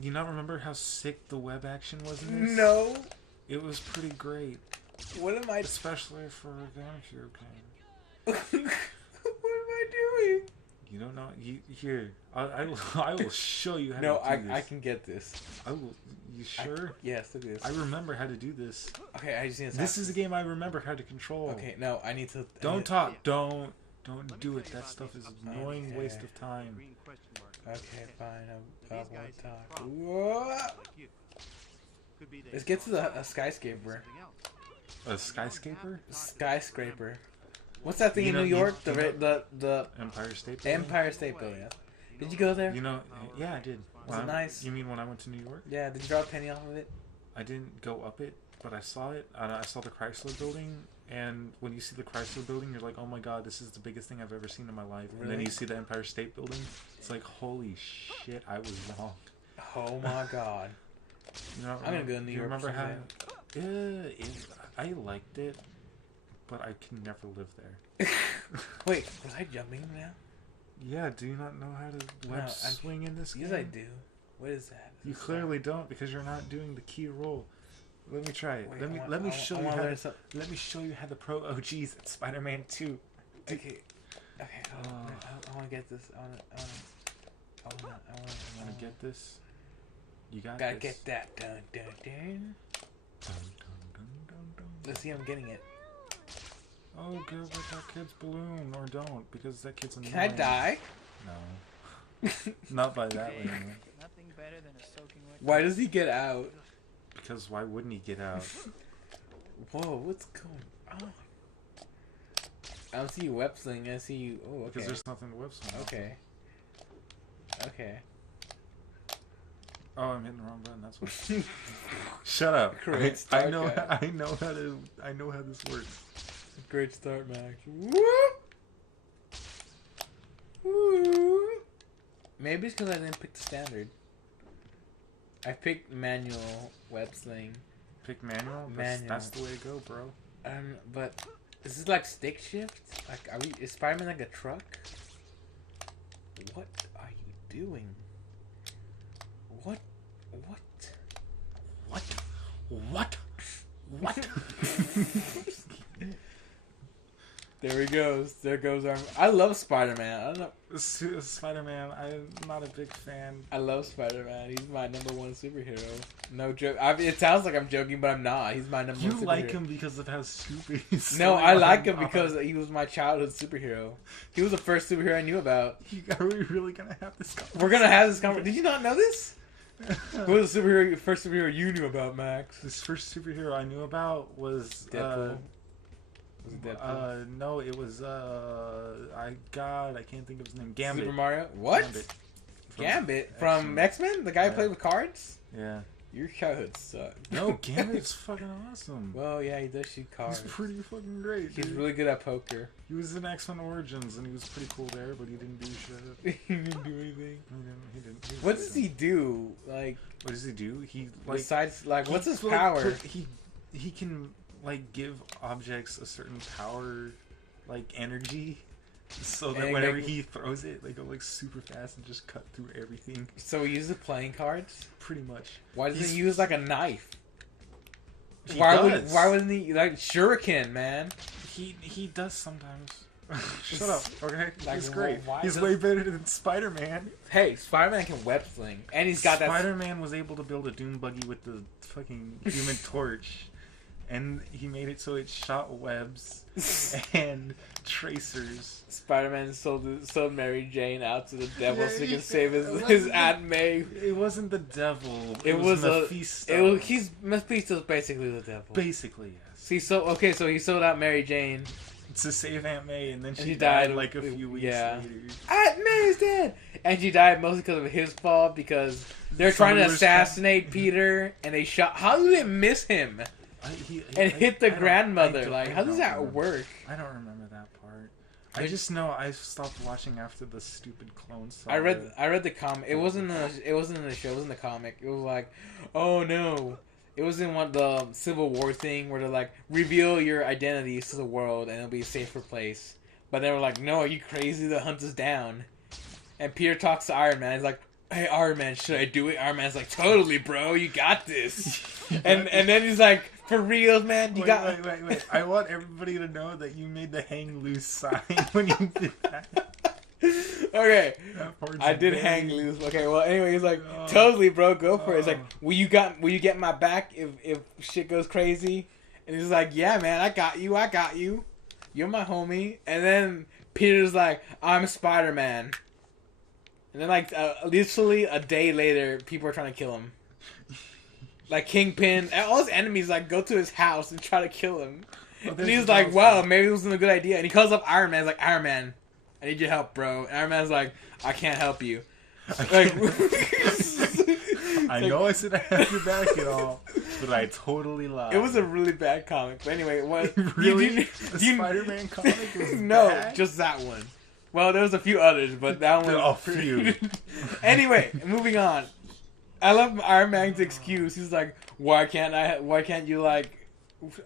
You not remember how sick the web action was in this? No. It was pretty great. What am I... Especially for a GameCube game. What am I doing? You don't know? Here, I will show you how to do this. I can get this. I will. You sure? Yes, look at this. I remember how to do this. Okay, I just need to... This is a game I remember how to control. Okay, no, I need to... Don't talk. Don't do it. That stuff is an annoying waste of time. Okay, fine. I won't talk. Whoa! Let's get to the skyscraper. A skyscraper? Skyscraper. What's that thing in New York? The Empire State Building? Empire State Building. Yeah. Did you go there? You know, yeah, I did. Was it nice? You mean when I went to New York? Yeah. Did you draw a penny off of it? I didn't go up it, but I saw it. I saw the Chrysler Building, and when you see the Chrysler Building, you're like, oh my god, this is the biggest thing I've ever seen in my life. Really? And then you see the Empire State Building, it's like, holy shit, I was wrong. Oh my god. You know, I'm gonna go to New York. You remember how? I liked it, but I can never live there. Wait, was I jumping now? Yeah, do you not know how to web swing in this game? Yes, I do. What is that? You clearly don't because you're not doing the key roll. Let me try it. Wait, let me show you how the pro OGs at Spider-Man 2. Okay. I want to get this. I want to get this. You got gotta this. get that. Dun, dun, dun. Dun, dun, dun, dun, dun. Let's see, I'm getting it. Oh, give with that kid's balloon, or don't, because that kid's annoying. Can I die? No. Not by that way, anyway. Why does he get out? Because why wouldn't he get out? Whoa, what's going on? I don't see you web sling. I see you. Oh, okay. Because there's nothing to web swing. Okay. Okay. Oh, I'm hitting the wrong button. That's what. Shut up. Great I know how this works. Great start, Max. Whoop! Woo! Maybe it's because I didn't pick the standard. I picked manual web sling. Pick manual? Manual. That's the way to go, bro. But is this like stick shift? Like, is Spider-Man like a truck? What are you doing? What? There he goes. There goes our... I love Spider-Man. I don't know. Spider-Man, I'm not a big fan. I love Spider-Man. He's my number one superhero. No joke. It sounds like I'm joking, but I'm not. He's my number one superhero. You like him because of how stupid he's. No, I like him because he was my childhood superhero. He was the first superhero I knew about. Are we really going to have this conversation? We're going to have this conversation. Did you not know this? Who was the first superhero you knew about, Max? This first superhero I knew about was... Deadpool. Was it Deadpool? No, it was, I can't think of his name. Gambit. Super Mario? What? Gambit? From X-Men? The guy who played with cards? Yeah. Your childhood sucked. No, Gambit's fucking awesome. Well, yeah, he does shoot cards. He's pretty fucking great, He's really good at poker. He was in X-Men Origins, and he was pretty cool there, but he didn't do shit. He didn't do anything. He didn't. What does he do? Like, what does he do? He, like... Besides, like, what's his power? He can... like give objects a certain power, like energy, so that whenever he throws it, they go like super fast and just cut through everything. So he uses playing cards? Pretty much. Why doesn't he use like a knife? Why wouldn't he like shuriken, man? He does sometimes. Shut up, okay? Like, he's great. He's way better than Spider-Man. Hey, Spider-Man can web sling, and he's got that. Spider-Man was able to build a Doom buggy with the fucking Human Torch. And he made it so it shot webs and tracers. Spider-Man sold Mary Jane out to the devil so he can save his Aunt May. It wasn't the devil. It was Mephisto. Mephisto's basically the devil. Basically, yes. So he sold out Mary Jane to save Aunt May, and then she died like a few weeks later. Aunt May's dead! And she died mostly because of his fault, because they're trying to assassinate Peter, and they shot... How did it miss him? Hit the grandmother. Like, how does that work? I don't remember that part. I just know I stopped watching after the stupid clone saga. I read the comic. It wasn't in the show. It was in the comic. It was like, oh no. It was in the Civil War thing where they're like, reveal your identities to the world and it'll be a safer place. But they were like, no, are you crazy? The hunt us down. And Peter talks to Iron Man. He's like, hey, Iron Man, should I do it? Iron Man's like, totally, bro, you got this. and then he's like, for reals, man, you got... Wait. I want everybody to know that you made the hang loose sign when you did that. Okay, I did hang loose. Okay, well, anyway, he's like, totally, bro, go for it. He's like, will you get my back if shit goes crazy? And he's like, yeah, man, I got you. You're my homie. And then Peter's like, I'm Spider-Man. And then, like, literally a day later, people are trying to kill him. Like, Kingpin, and all his enemies, like, go to his house and try to kill him. And he's like, wow, maybe it wasn't a good idea. And he calls up Iron Man. He's like, Iron Man, I need your help, bro. And Iron Man's like, I can't help you. Like, I know I said I had your back and all, but I totally lied. It was a really bad comic. But anyway, what? Really? The Spider-Man comic was no, bad? just that one. Well, there was a few others, but that one. A few. Anyway, moving on. I love Iron Man's excuse. He's like, why can't you, like,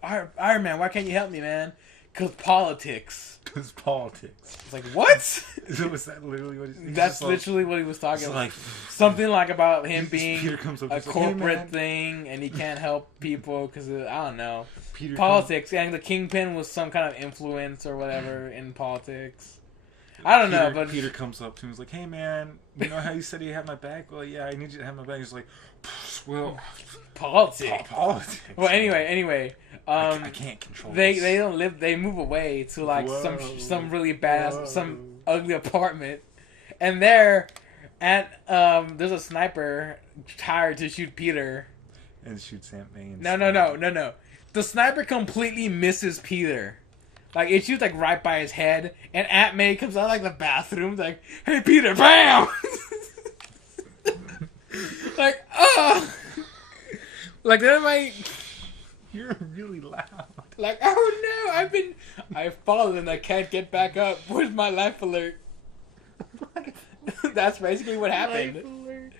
Iron Man, why can't you help me, man? Because politics. Because politics. It's like, what? Was that literally what he said? That's literally what he was talking about. Like, something like about him being Peter comes up, a like, corporate hey, thing, and he can't help people because, I don't know. Peter Politics, and the Kingpin was some kind of influence or whatever in politics. I don't know, but Peter comes up to him and is like, hey, man, you know how you said you had my back? Well, yeah, I need you to have my back. He's like, well, politics. Politics. Well, anyway, I can't control they this. they don't live. They move away to like some really badass, some ugly apartment, and there's a sniper hired to shoot Peter. And shoots Aunt May. No. The sniper completely misses Peter. Like, it shoots, like, right by his head, and Aunt May comes out, like, the bathroom, like, hey, Peter, BAM! Like, oh! Like, then You're really loud. like, oh, no, I've fallen, I can't get back up. Where's my life alert? That's basically what happened.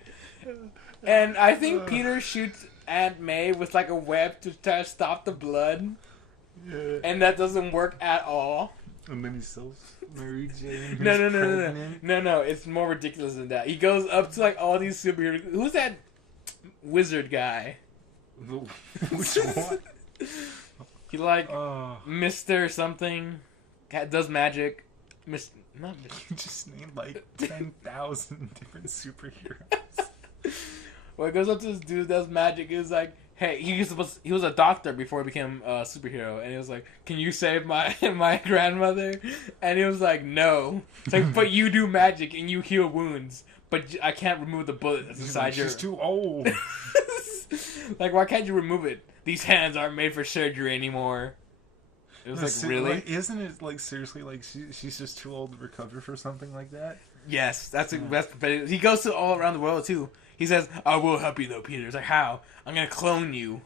And I think Peter shoots Aunt May with, like, a web to try to stop the blood. Yeah. And that doesn't work at all. And then he sells Mary Jane. No. It's more ridiculous than that. He goes up to like all these superheroes. Who's that wizard guy? Which one? He like Mr. something. Does magic. You just named like 10,000 different superheroes. Well, he goes up to this dude that does magic. He's like, hey, he was a doctor before he became a superhero, and he was like, can you save my grandmother? And he was like, no. It's like, but you do magic and you heal wounds, but I can't remove the bullet that's inside your... She's too old. Like, why can't you remove it? These hands aren't made for surgery anymore. It was like, really? Like, isn't it like seriously like she's just too old to recover for something like that? Yes, that's he goes to all around the world too. He says, I will help you though, Peter. It's like, how? I'm gonna clone you.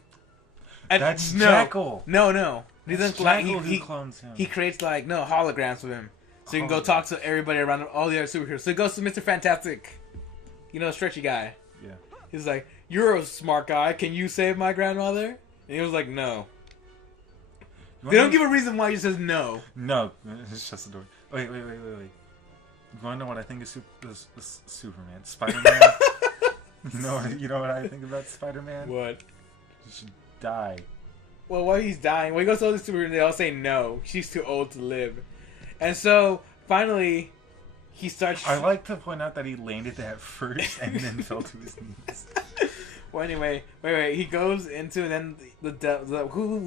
And that's Jackal. No. He doesn't clones him. He creates like holograms of him. So you can go talk to everybody around all the other superheroes. So he goes to Mr. Fantastic. You know, stretchy guy. Yeah. He's like, you're a smart guy. Can you save my grandmother? And he was like, no. They don't give a reason why he says no. No, it's just the door. Wait. You want to know what I think of Superman? Spider-Man? No, you know what I think about Spider-Man? What? He should die. Well, while he's dying, when he goes to all the superheroes, they all say no. She's too old to live. And so, finally, he starts... I like to point out that he landed that first and then fell to his knees. Well, anyway, wait. He goes into, and then who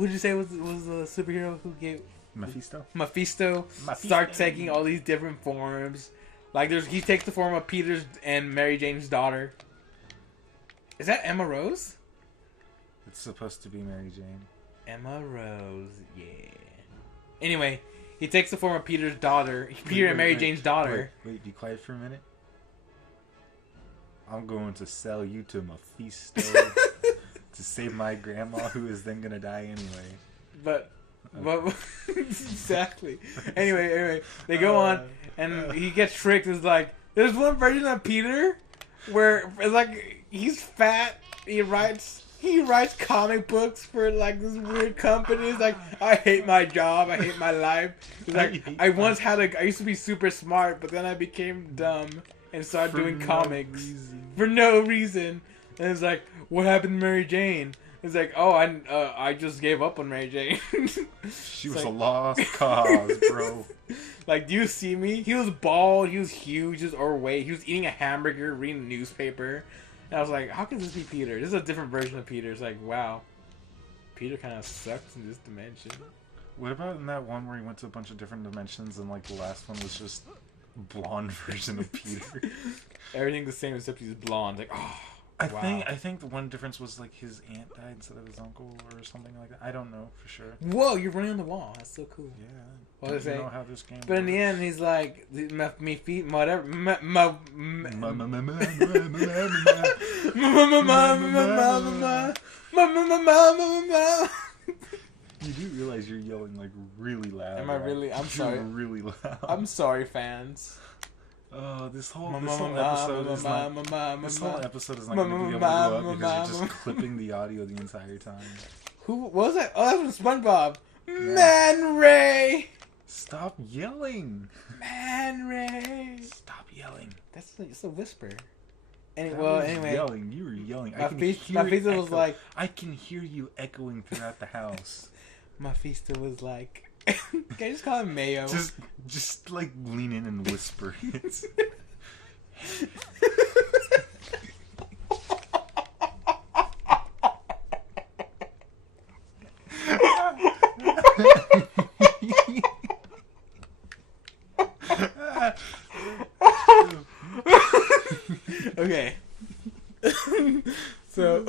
did you say was the superhero who gave... Mephisto starts taking all these different forms. Like, he takes the form of Peter's and Mary Jane's daughter. Is that Emma Rose? It's supposed to be Mary Jane. Emma Rose, yeah. Anyway, he takes the form of Peter's daughter. Peter and Mary Jane's daughter. Wait, be quiet for a minute. I'm going to sell you to Mephisto to save my grandma, who is then going to die anyway. But exactly. Anyway, they go on, and he gets tricked. It's like, there's one version of Peter where it's like he's fat. He writes comic books for like this weird company. It's like, I hate my job. I hate my life. He's like, I used to be super smart, but then I became dumb. and started doing comics for no reason. And it's like, what happened to Mary Jane? It's like, oh, I just gave up on Mary Jane. She was like, a lost cause, bro. Like, do you see me? He was bald, he was huge, he was overweight, he was eating a hamburger, reading a newspaper. And I was like, how can this be Peter? This is a different version of Peter. It's like, wow. Peter kind of sucks in this dimension. What about in that one where he went to a bunch of different dimensions and, like, the last one was just blonde version of Peter? Everything the same except he's blonde. Like, oh. I think the one difference was like his aunt died instead of his uncle or something like that. I don't know for sure. Whoa, you're running on the wall. That's so cool. Yeah. What is it? Know how this game but in the end, he's like, me feet, whatever. You do realize you're yelling like really loud. Am I really? I'm sorry. You're really loud. I'm sorry, fans. This whole episode is not going to be able to go up because you're just clipping the audio the entire time. Who what was that? Oh, that was SpongeBob. Yeah. Man Ray. Stop yelling. Man Ray. Stop yelling. That's it's a whisper. Anyway, yelling. You were yelling. My face was like. I can hear you echoing throughout the house. My Fista was like. Can I just call him Mayo? Just like lean in and whisper it. Okay. So.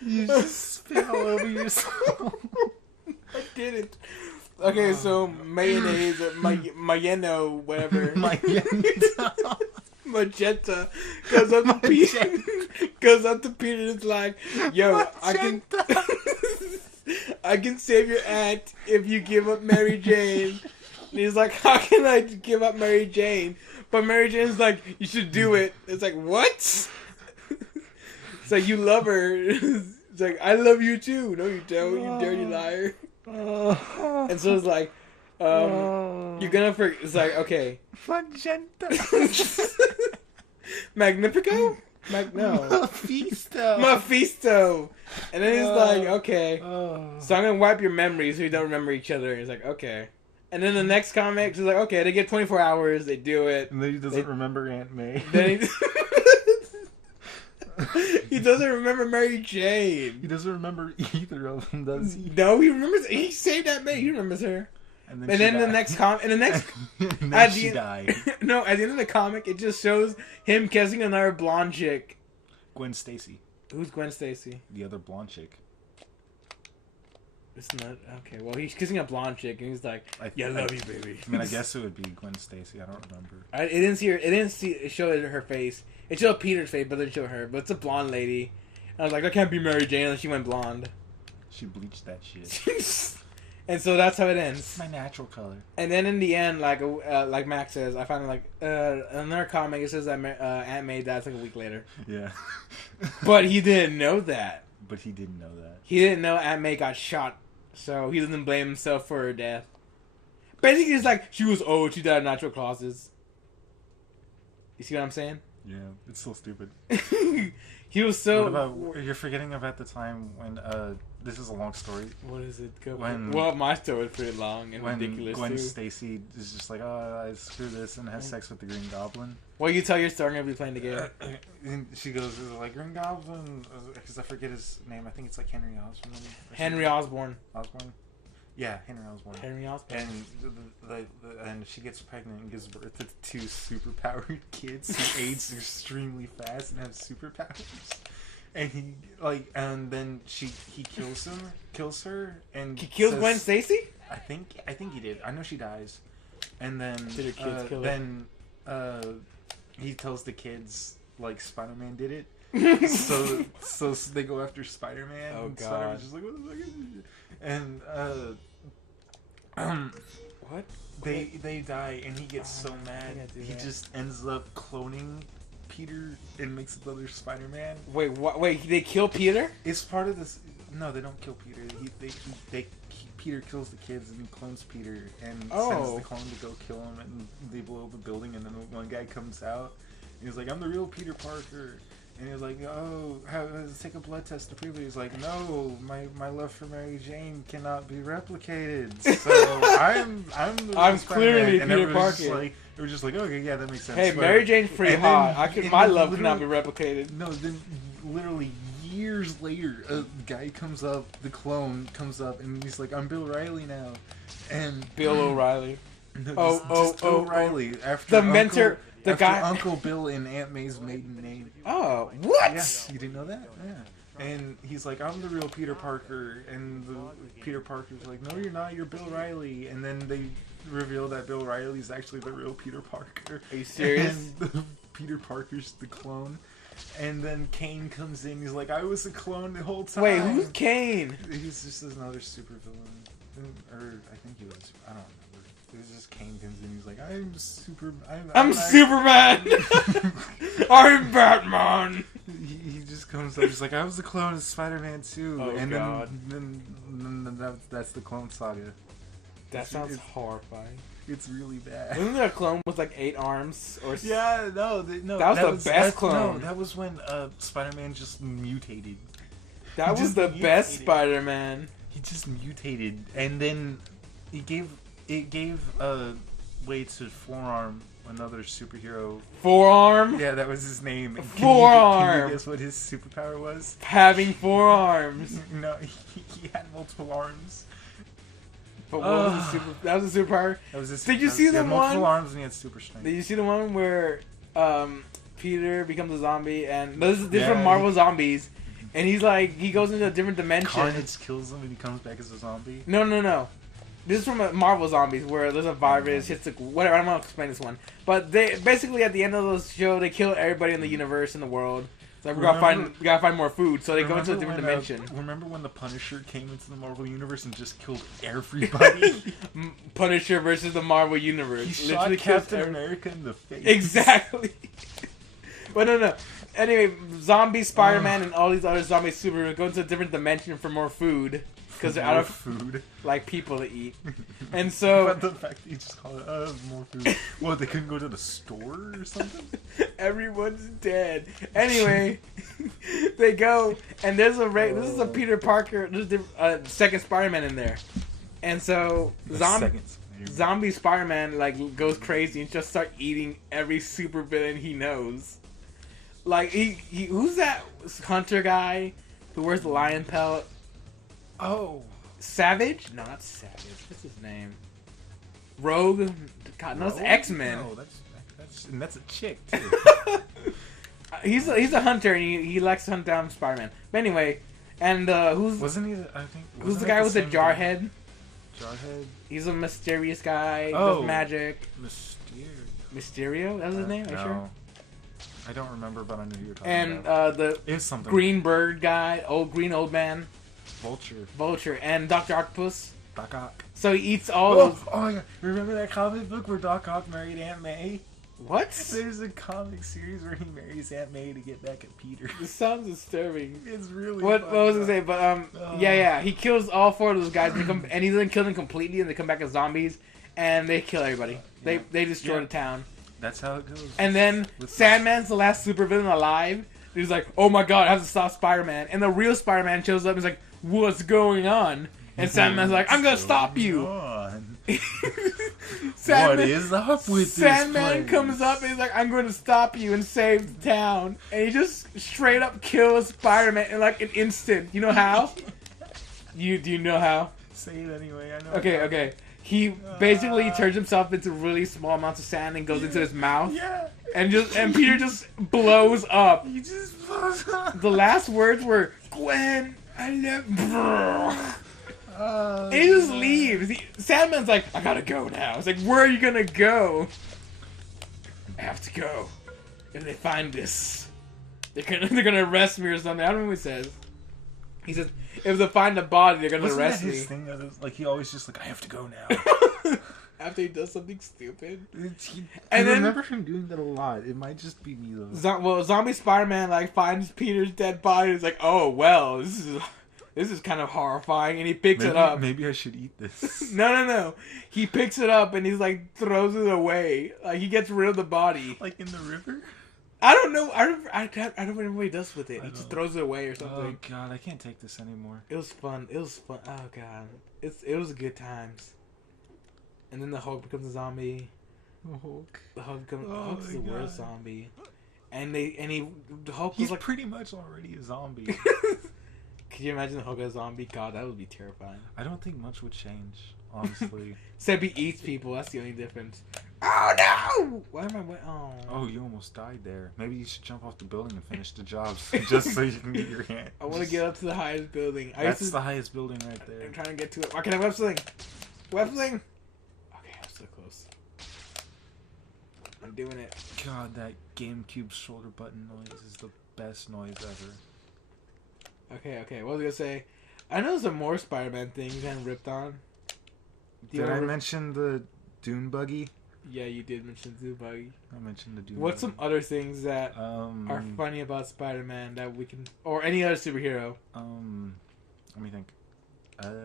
You just spit all over yourself. I didn't. Okay, so mayonnaise or Mayeno, whatever. Magenta goes up to Peter. Goes up to Peter and is like, "Yo, I can save your aunt if you give up Mary Jane." And he's like, "How can I give up Mary Jane?" But Mary Jane's like, "You should do it." It's like, what? It's like, you love her. It's like, I love you too. No, you don't, you dirty liar. And so it's like, you're gonna forget. It's like, okay. Magenta. Magnifico? No. Mephisto. And then he's like, okay. So I'm gonna wipe your memory so you don't remember each other. And he's like, okay. And then the next comic, he's like, okay, they get 24 hours, they do it. And then he doesn't remember Aunt May. Then he doesn't remember Mary Jane. He doesn't remember either of them, does he? No, he remembers. He saved Aunt May. He remembers her. And then the next comic, she died. No, at the end of the comic, it just shows him kissing another blonde chick. Gwen Stacy. Who's Gwen Stacy? The other blonde chick. It's not okay. Well, he's kissing a blonde chick, and he's like, "Yeah, I love you, baby." I mean, I guess it would be Gwen Stacy. I don't remember. It didn't see her. It didn't show her face. It showed Peter's face, but it didn't show her. But it's a blonde lady. And I was like, that can't be Mary Jane unless she went blonde. She bleached that shit. And so that's how it ends. It's my natural color. And then in the end, like Max says, I found another comic. It says that Aunt May dies like a week later. Yeah. But he didn't know that. But he didn't know that. He didn't know Aunt May got shot, so he doesn't blame himself for her death. Basically, it's like she was old. She died of natural causes. You see what I'm saying? Yeah, it's so stupid. He was so. What about, you're forgetting about the time when this is a long story. What is it? Well, my story was pretty long and ridiculous Gwen too. Stacy is just like, oh, screw this, and has sex with the Green Goblin. Well, you tell your story, I'm gonna be playing the game. And she goes like, Green Goblin, because I forget his name. I think it's like Henry Osborn. Henry Osborn. Osborn. Yeah, Henry Osborn. Henry Osborn. And she gets pregnant and gives birth to two superpowered kids who age extremely fast and have superpowers. And then he kills her, and he kills Gwen Stacy. I think he did. I know she dies, and then did her kids kill her? He tells the kids like Spider-Man did it. so they go after Spider-Man. Oh and God! Spider-Man's just like, what the fuck is this? And what? They die, and he gets so mad. He just ends up cloning Peter and makes another Spider-Man. Wait, what? Wait, they kill Peter? It's part of this. No, they don't kill Peter. Peter kills the kids and he clones Peter and sends the clone to go kill him, and they blow the building, and then one guy comes out and he's like, I'm the real Peter Parker. And he was like, oh, let's take a blood test to prove it. He's like, no, my love for Mary Jane cannot be replicated. So I'm clearly and Peter Parker. It was just like, okay, yeah, that makes sense. Hey, but, Mary Jane's pretty hot. My love cannot be replicated. No, then literally years later, a guy comes up, the clone comes up, and he's like, I'm Bill Riley now. And Bill O'Reilly. No, just O'Reilly. After the mentor. The guy, Uncle Bill in Aunt May's maiden name. Oh, what? Yeah, you didn't know that? Yeah. And he's like, I'm the real Peter Parker. And Peter Parker's like, no, you're not. You're Bill Riley. And then they reveal that Bill Riley's actually the real Peter Parker. Are you serious? And Peter Parker's the clone. And then Kane comes in. He's like, I was a clone the whole time. Wait, who's Kane? He's just another supervillain. Or I think he was. I don't know. It was just Kane comes in. He's like, I'm Superman. I'm Batman. He just comes up. He's like, I was the clone of Spider-Man 2. Oh, and God. Then that's the clone saga. That sounds horrifying. It's really bad. Wasn't there a clone with like 8 arms? Or yeah, no. That was the best clone. No, that was when Spider-Man just mutated. That was the best Spider-Man. He just mutated, and then it gave way to Forearm, another superhero. Forearm? Yeah, that was his name. Forearm! Can you guess what his superpower was? Having 4 arms. No, he had multiple arms. But what was the that was a superpower? That was his Did you see the one? Multiple arms and he had super strength. Did you see the one where Peter becomes a zombie, and this is from Marvel Zombies, and he's like, he goes into a different dimension. Carnage kills him and he comes back as a zombie? No. This is from Marvel Zombies, where there's a virus, hits the... Whatever, I'm not going to explain this one. But they basically, at the end of the show, they kill everybody in the universe, in the world. So we gotta find more food, so they go into a different dimension. Remember when the Punisher came into the Marvel Universe and just killed everybody? Punisher versus the Marvel Universe. He literally shot Captain America in the face. Exactly. But no. Anyway, zombie Spider-Man and all these other zombie superheroes go into a different dimension for more food. Because they're out of food, like people to eat, and so. But the fact that you just call it more food. What, they couldn't go to the store or something? Everyone's dead. Anyway, they go, and there's this is a Peter Parker. There's a second Spider-Man in there, and so zombie Spider-Man like goes crazy and just start eating every supervillain he knows. Like he who's that hunter guy who wears the lion pelt? Oh, Savage? No, not Savage. What's his name? Rogue? God, no, it's X-Men. No, that's a chick too. he's a hunter, and he likes to hunt down Spider-Man. But anyway, and wasn't he? I think who's the guy with the jar head? Jarhead. He's a mysterious guy. Oh, does magic. Mysterio. That was his name. Are you sure? I don't remember, but I knew you were talking about. And the green bird guy, green old man. Vulture, and Dr. Octopus. Doc Ock. So he eats all those... Oh, yeah. Remember that comic book where Doc Ock married Aunt May? What? There's a comic series where he marries Aunt May to get back at Peter. This sounds disturbing. It's really What was I going to say? But, yeah. He kills all 4 of those guys, and he doesn't kill them completely, and they come back as zombies, and they kill everybody. Yeah. They destroy the town. That's how it goes. And then Sandman's the last supervillain alive. He's like, oh my god, I have to stop Spider-Man. And the real Spider-Man shows up and is like, what's going on? And Sandman's like, I'm gonna stop you. What is up with Sandman comes up and he's like, I'm gonna stop you and save the town. And he just straight up kills Spider-Man in like an instant. You know how? Do you know how? Say it anyway. I know. Okay. He basically turns himself into really small amounts of sand and goes into his mouth. Yeah. And Peter just blows up. He just blows up. The last words were, Gwen, I love... And he just leaves. Sandman's like, I gotta go now. It's like, where are you gonna go? I have to go. If they find this, they're gonna arrest me or something. I don't know what he says. He says, if they find the body, they're gonna arrest me. Wasn't that his thing? Like, he always just like, I have to go now. after he does something stupid. I remember him doing that a lot. It might just be me though. Zombie Spider-Man like finds Peter's dead body. He's like, oh well, this is kind of horrifying, and he picks it up. Maybe I should eat this. No. He picks it up and he's like throws it away. Like he gets rid of the body. Like in the river. I don't know. I don't remember what he does with it. He just throws it away or something. Oh god, I can't take this anymore. It was fun. Oh god, it was good times. And then the Hulk becomes a zombie. The Hulk becomes Hulk's the worst zombie. And the Hulk was He's like pretty much already a zombie. Could you imagine the Hulk as a zombie? God, that would be terrifying. I don't think much would change, honestly. Except he eats people. That's the only difference. Oh no! Why am I? Oh, you almost died there. Maybe you should jump off the building and finish the job, just so you can get your hand. I want to get up to the highest building. That's the highest building right there. I'm trying to get to it. Okay, web sling. Web sling. Okay, I'm so close. I'm doing it. God, that GameCube shoulder button noise is the best noise ever. Okay. What was I gonna say? I know some more Spider-Man things and ripped on. Did I mention the Dune buggy? Yeah, you did mention Zoo Buggy. I mentioned the Dune. What's buggy. some other things that are funny about Spider-Man that we can, or any other superhero? Let me think. Let's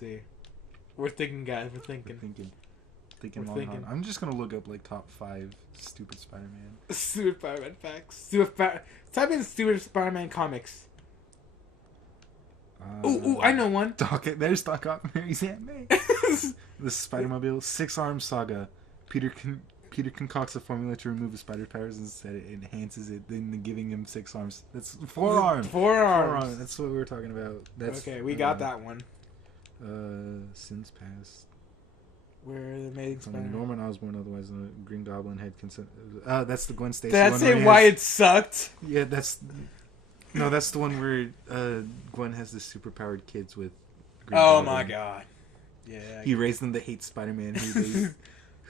see. We're thinking, guys. We're thinking Long hard. I'm just gonna look up like top 5 stupid Spider-Man. Stupid Spider-Man facts. Type in stupid Spider-Man comics. I know one. There's Doc Ock, Mary's Aunt May. The Spider-Mobile 6-arm saga. Peter concocts a formula to remove his spider powers and instead it enhances it, then giving him 6 arms. That's 4 arms. 4 arms. That's what we were talking about. Okay, we got that one. Sins Past. Where the Amazing Spider-Man. Norman Osborn, otherwise the Green Goblin, had consent. That's the Gwen Stacy. That's it. Why it sucked. Yeah, that's the one where Gwen has the superpowered kids with. Green Goblin. My god! Yeah. He raised them to hate Spider-Man,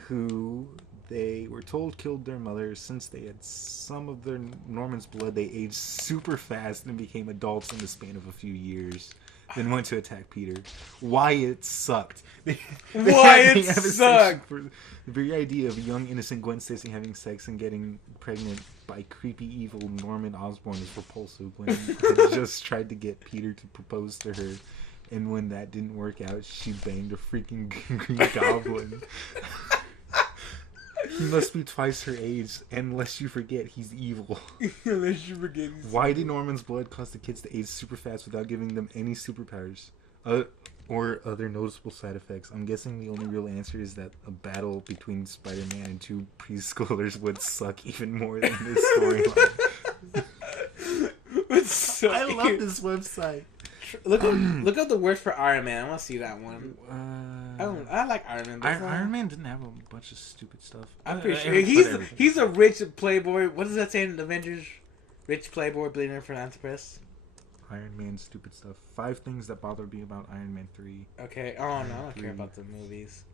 who they were told killed their mother. Since they had some of their Norman's blood, they aged super fast and became adults in the span of a few years. Then went to attack Peter. Why it sucked. Why it sucked. The very idea of young innocent Gwen Stacy having sex and getting pregnant by creepy evil Norman Osborn is repulsive. Gwen had just tried to get Peter to propose to her, and when that didn't work out, she banged a freaking Green Goblin. He must be twice her age, unless you forget he's evil. Unless you forget Why did Norman's blood cause the kids to age super fast without giving them any superpowers? Or other noticeable side effects? I'm guessing the only real answer is that a battle between Spider-Man and 2 preschoolers would suck even more than this storyline. I love this website. Look up the words for Iron Man. I want to see that one. I like Iron Man. Iron Man didn't have a bunch of stupid stuff. I'm pretty sure he's a rich playboy. What does that say in Avengers? Rich playboy, billionaire philanthropist. Iron Man stupid stuff. 5 things that bother me about Iron Man 3. Okay. Oh no, I don't care about the movies.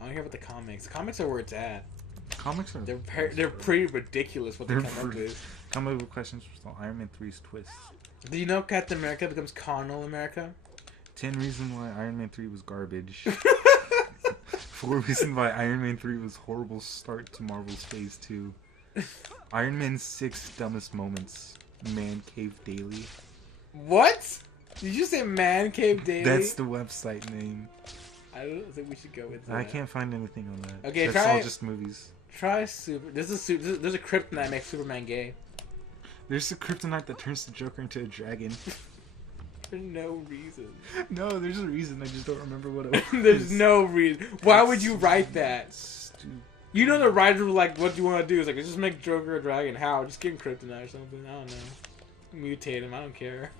I don't care about the comics. The comics are where it's at. Comics are they're pretty ridiculous what they come up with. Come up with questions for Iron Man 3's twist. Do you know Captain America becomes Carnal America? 10 reasons why Iron Man 3 was garbage. 4 reasons why Iron Man 3 was horrible start to Marvel's Phase 2. Iron Man 6 dumbest moments. Man Cave Daily. What? Did you say Man Cave Daily? That's the website name. I don't think we should go with that. I can't find anything on that. Okay, that's all just movies. Try Super. There's a kryptonite that makes Superman gay. There's a kryptonite that turns the Joker into a dragon. For no reason. No, there's a reason. I just don't remember what it was. There's no reason. Why would you write that? Stupid. You know the writers were like, what do you want to do? It's like, let's just make Joker a dragon. How? Just give him kryptonite or something. I don't know. Mutate him. I don't care.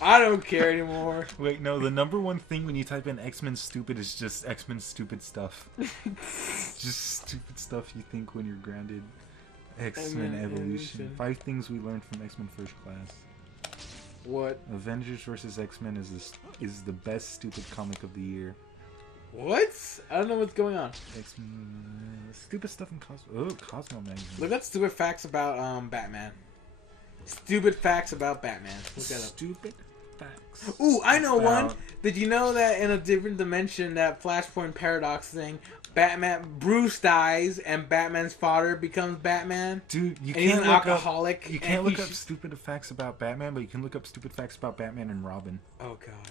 I don't care anymore. Wait, no. The number one thing when you type in X-Men stupid is just X-Men stupid stuff. Just stupid stuff you think when you're grounded. X-Men Evolution. 5 things we learned from X-Men First Class. What? Avengers vs. X-Men is the best stupid comic of the year. What? I don't know what's going on. X-Men stupid stuff in Cosmo magazine. Look at stupid facts about Batman. Stupid facts about Batman. Look that up. Stupid facts. Ooh, I know one. about- Did you know that in a different dimension, that Flashpoint paradox thing, Bruce dies and Batman's father becomes Batman? Dude, you And he's can't an look alcoholic. up. You and can't look he up stupid facts about Batman, but you can look up stupid facts about Batman and Robin. Oh god.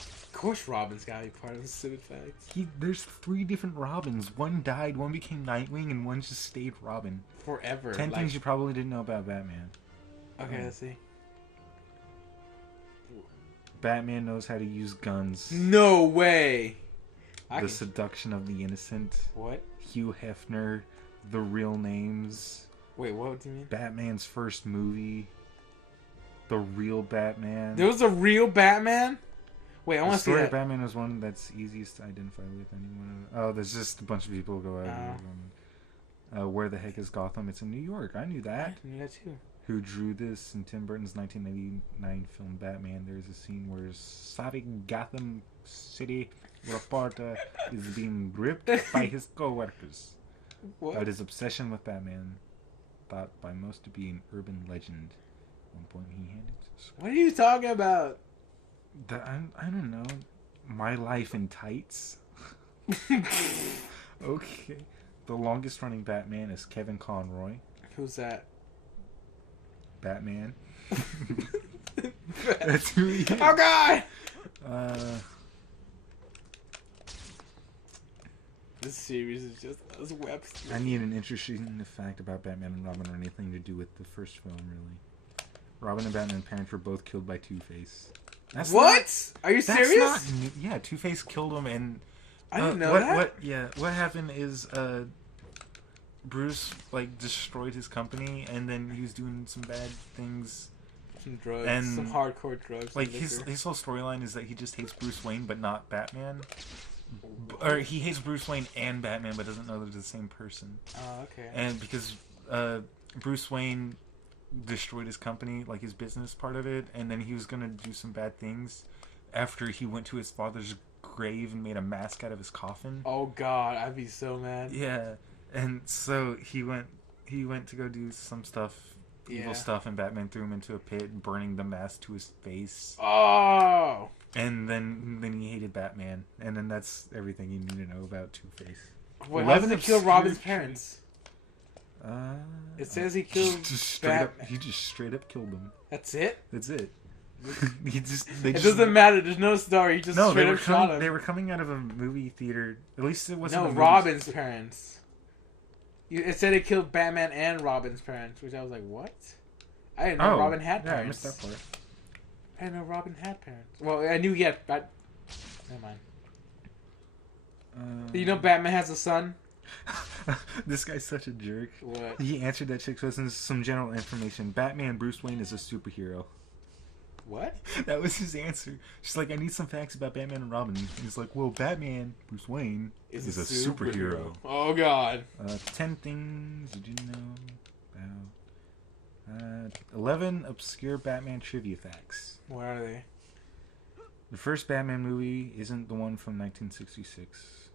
Of course Robin's gotta be part of the stupid facts. There's 3 different Robins. One died, one became Nightwing, and one just stayed Robin. Forever. 10 things you probably didn't know about Batman. Okay, let's see. Batman knows how to use guns. No way! The Seduction of the Innocent. What? Hugh Hefner. The Real Names. Wait, what do you mean? Batman's first movie. The Real Batman. There was a real Batman? Wait, I want to see The story that. of Batman is one that's easiest to identify with anyone. Oh, there's just a bunch of people who go out. Where the heck is Gotham? It's in New York. I knew that. I knew that too. Who drew this in Tim Burton's 1999 film Batman? There's a scene where sobbing Gotham City reporter is being ripped by his co-workers. What? About his obsession with Batman, thought by most to be an urban legend. At one point he handed to What are you talking about? I don't know. My Life in Tights. Okay. The longest running Batman is Kevin Conroy. Who's that? Batman. That's who he is. Oh god! This series is just us webs. I need an interesting fact about Batman and Robin or anything to do with the first film, really. Robin and Batman parents were both killed by Two-Face. What? Are you serious? Yeah, Two-Face killed him, and I didn't know that. What happened is Bruce destroyed his company, and then he was doing some bad things. Some drugs, and some hardcore drugs. His whole storyline is that he just hates Bruce Wayne, but not Batman. Or he hates Bruce Wayne and Batman, but doesn't know they're the same person. Oh, okay. And because Bruce Wayne destroyed his company, his business part of it, and then he was gonna do some bad things after he went to his father's grave and made a mask out of his coffin. Oh god, I'd be so mad. Yeah, and so he went to go do some stuff, evil stuff, and Batman threw him into a pit, burning the mask to his face. Oh. And then he hated Batman, and then that's everything you need to know about Two-Face. Wait, how did he kill Robin's parents? It says he killed He just straight up killed them. That's it? That's it. It doesn't matter. There's no story. He just straight up shot him. They were coming out of a movie theater. At least it wasn't. No, Robin's parents. It said it killed Batman and Robin's parents, which I was like, what? I didn't know Robin had parents. Yeah, I missed that part. I didn't know Robin had parents. Well, I knew he had. Never mind. You know Batman has a son? This guy's such a jerk. What? He answered that chick's question with some general information. Batman, Bruce Wayne is a superhero. What? That was his answer. She's like, I need some facts about Batman and Robin. And he's like, well, Batman, Bruce Wayne, is a superhero. Oh, God. 10 things you didn't know about... 11 obscure Batman trivia facts. What are they? The first Batman movie isn't the one from 1966.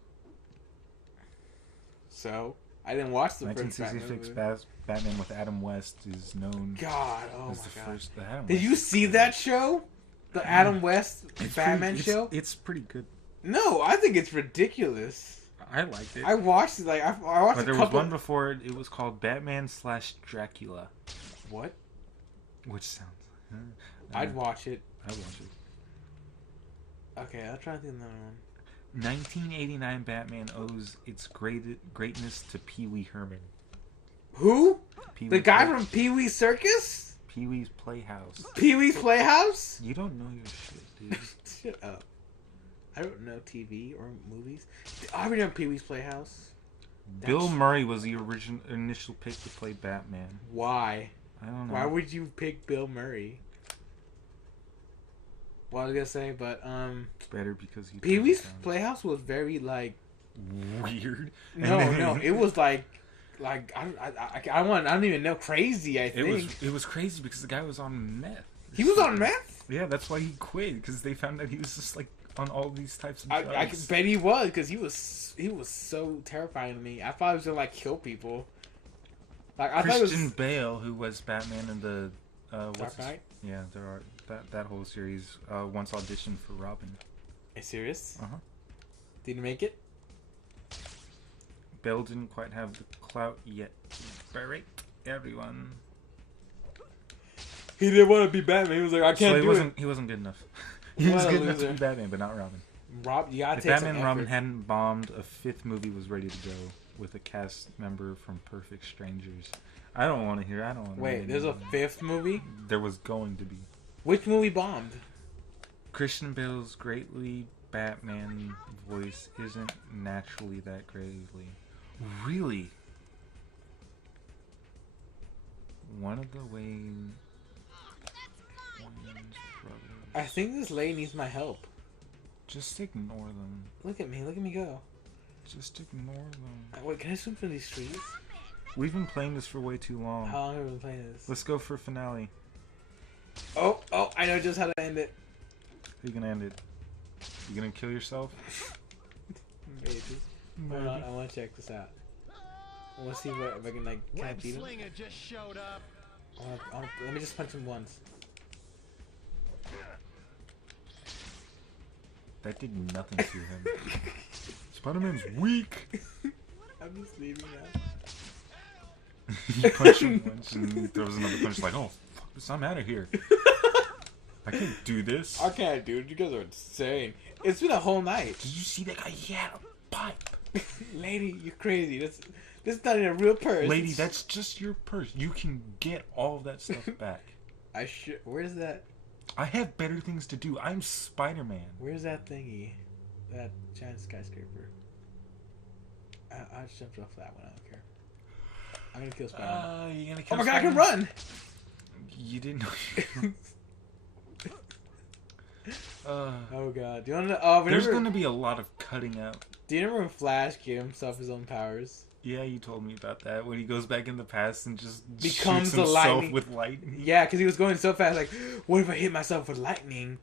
So? I didn't watch the 1966 Batman with Adam West is known as the first. Did you see that show? The Adam West Batman show? It's pretty good. No, I think it's ridiculous. I liked it. I watched it. I watched. But there was one before it. It was called Batman/Dracula. What? Which sounds. I'd watch it. I'd watch it. Okay, I'll try to think of another one. 1989 Batman owes its greatness to Pee Wee Herman. Who? The guy from Pee Wee's Circus? Pee Wee's Playhouse. Pee Wee's Playhouse? You don't know your shit, dude. Shut up. I don't know TV or movies. I remember Pee Wee's Playhouse. Bill Murray was the initial pick to play Batman. Why? I don't know. Why would you pick Bill Murray? What I was gonna say, but better because you. Pee Wee's Playhouse was very weird. No, it was I don't even know, crazy. I think it was crazy because the guy was on meth. He was on meth. Yeah, that's why he quit, because they found that he was just on all these types of drugs. I can bet he was, because he was so terrifying to me. I thought he was gonna kill people. Christian Bale, who was Batman in the Dark Knight. Yeah, that whole series. Once auditioned for Robin. Are you serious? Uh huh. Did you make it? Bell didn't quite have the clout yet. Right, everyone. He didn't want to be Batman. He was like, I can't do it. He wasn't good enough. He was good enough to be Batman, but not Robin. You gotta if take Batman some and Robin effort. hadn't bombed, a fifth movie was ready to go with a cast member from Perfect Strangers. I don't want to hear. I don't want to. Wait, there's a fifth movie? There was going to be. Which movie bombed? Christian Bale's greatly Batman voice isn't naturally that greatly. Really? One of the Wayne brothers. I think this lady needs my help. Just ignore them. Look at me go. Just ignore them. Wait, can I swim through these trees? We've been playing this for way too long. How long have we been playing this? Let's go for finale. Oh, I know just how to end it. How you gonna end it? You gonna kill yourself? Maybe. Hold on, I want to check this out. I want to see if I can, like, can I beat him? Just showed up. Let me just punch him once. That did nothing to him. Spider-Man's weak. I'm just leaving now. You punch him once and he throws another punch like, oh, fuck this, I'm out of here. I can't do this. I can't, dude. You guys are insane. It's been a whole night. Did you see that guy? He had a pipe. Lady, you're crazy. This is not in a real purse. Lady, that's just your purse. You can get all of that stuff back. Where's that? I have better things to do. I'm Spider-Man. Where's that thingy? That giant skyscraper. I just jumped off that one. I don't care. I'm gonna kill Spider-Man. You're gonna kill oh my god, I can Spider-Man? run! You didn't know you Oh god. Do you want to? There's gonna be a lot of cutting out. Do you remember when Flash gave himself his own powers? Yeah, you told me about that. When he goes back in the past and just Becomes shoots the himself lightning. with lightning. Yeah, because he was going so fast. Like, what if I hit myself with lightning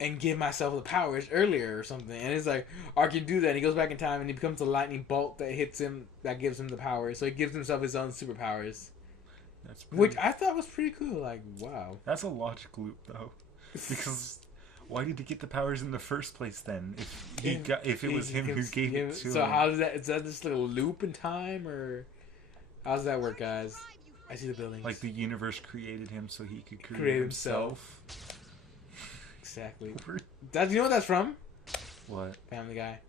and give myself the powers earlier or something? And it's like, I can do that. And he goes back in time and he becomes a lightning bolt that hits him, that gives him the powers. So he gives himself his own superpowers. That's pretty, Which I thought was pretty cool. Like, wow. That's a logic loop, though. Because why did he get the powers in the first place then? If it was him who gave it to him. So how does that? Is that just like a loop in time, or how does that work, guys? I see the buildings. Like the universe created him so he could create himself. Exactly. You know what that's from? What? Family Guy.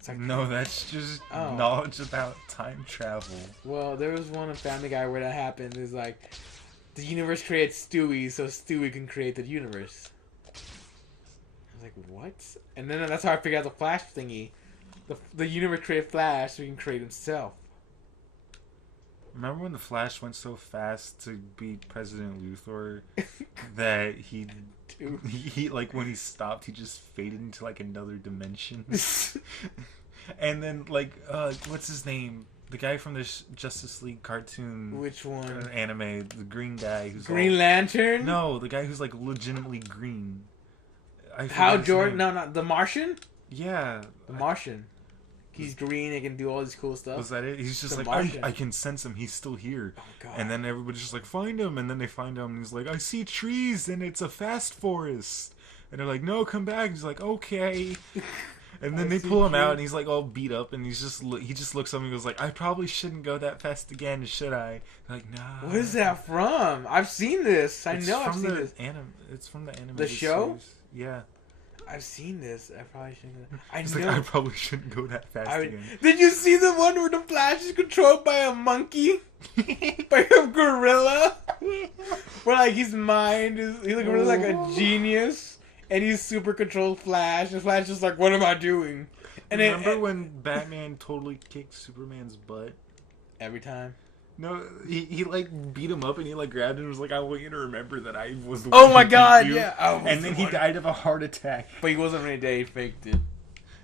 It's like, no, that's just knowledge about time travel. Well, there was one in Family Guy where that happened. It's like the universe creates Stewie so Stewie can create the universe. I was like, what? And then that's how I figured out the Flash thingy. The universe created Flash so he can create himself. Remember when the Flash went so fast to beat President Luthor that he like when he stopped he just faded into like another dimension. And then like what's his name? The guy from the Justice League cartoon. Which one? Anime, the green guy who's Green Lantern? No, the guy who's like legitimately green. Hal Jordan? No, not the Martian? Yeah. The Martian. He's green and can do all this cool stuff. Was that it? He's just The like, I can sense him. He's still here. Oh, God. And then everybody's just like, find him. And then they find him. And he's like, I see trees and it's a fast forest. And they're like, no, come back. He's like, okay. And then they pull him out and he's like all beat up. And he just looks up and he goes like, I probably shouldn't go that fast again, should I? They're like, nah. What is that from? I've seen this. I've seen this. It's from the animated The show? series. Yeah. I've seen this. I probably shouldn't. I probably shouldn't go that fast again. Did you see the one where the Flash is controlled by a monkey? By a gorilla? Where like his mind is he looks like a genius and he's super controlled Flash and Flash is like, what am I doing? And remember when Batman totally kicked Superman's butt? Every time. No, he like beat him up and he like grabbed him and was like, I want you to remember that I was the Oh one my who god, beat you. yeah. And then he died of a heart attack. But he wasn't really dead, he faked it.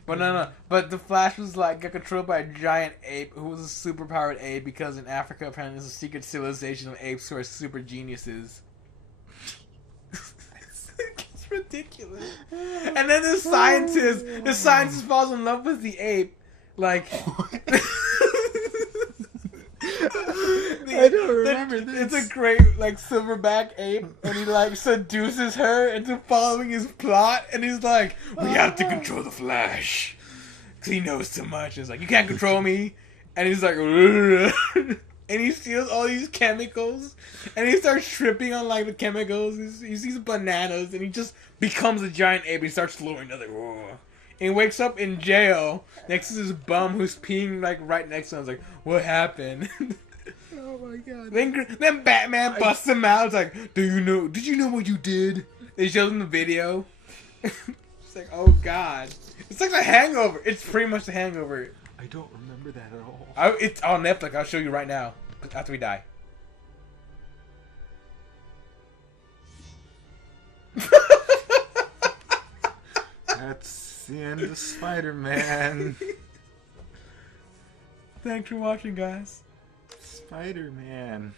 But no. But the Flash was like got controlled by a giant ape who was a superpowered ape because in Africa apparently there's a secret civilization of apes who are super geniuses. It's ridiculous. And then the scientist falls in love with the ape. Like I don't remember remember this. It's a great like silverback ape, and he like seduces her into following his plot, and he's like, "We have to control the Flash, cause he knows too much." And it's like, "You can't control me," and he's like, and he steals all these chemicals, and he starts tripping on like the chemicals. He sees bananas, and he just becomes a giant ape. He starts slowing down, like, whoa. And he wakes up in jail next to this bum who's peeing like right next to him. I was like, "What happened?" Oh my god. Then Batman busts him out. It's like, Did you know what you did? They shows him the video. It's like, oh god. It's like The Hangover. It's pretty much The Hangover. I don't remember that at all. It's on Netflix. I'll show you right now. After we die. That's the end of Spider-Man. Thanks for watching, guys. Spider-Man.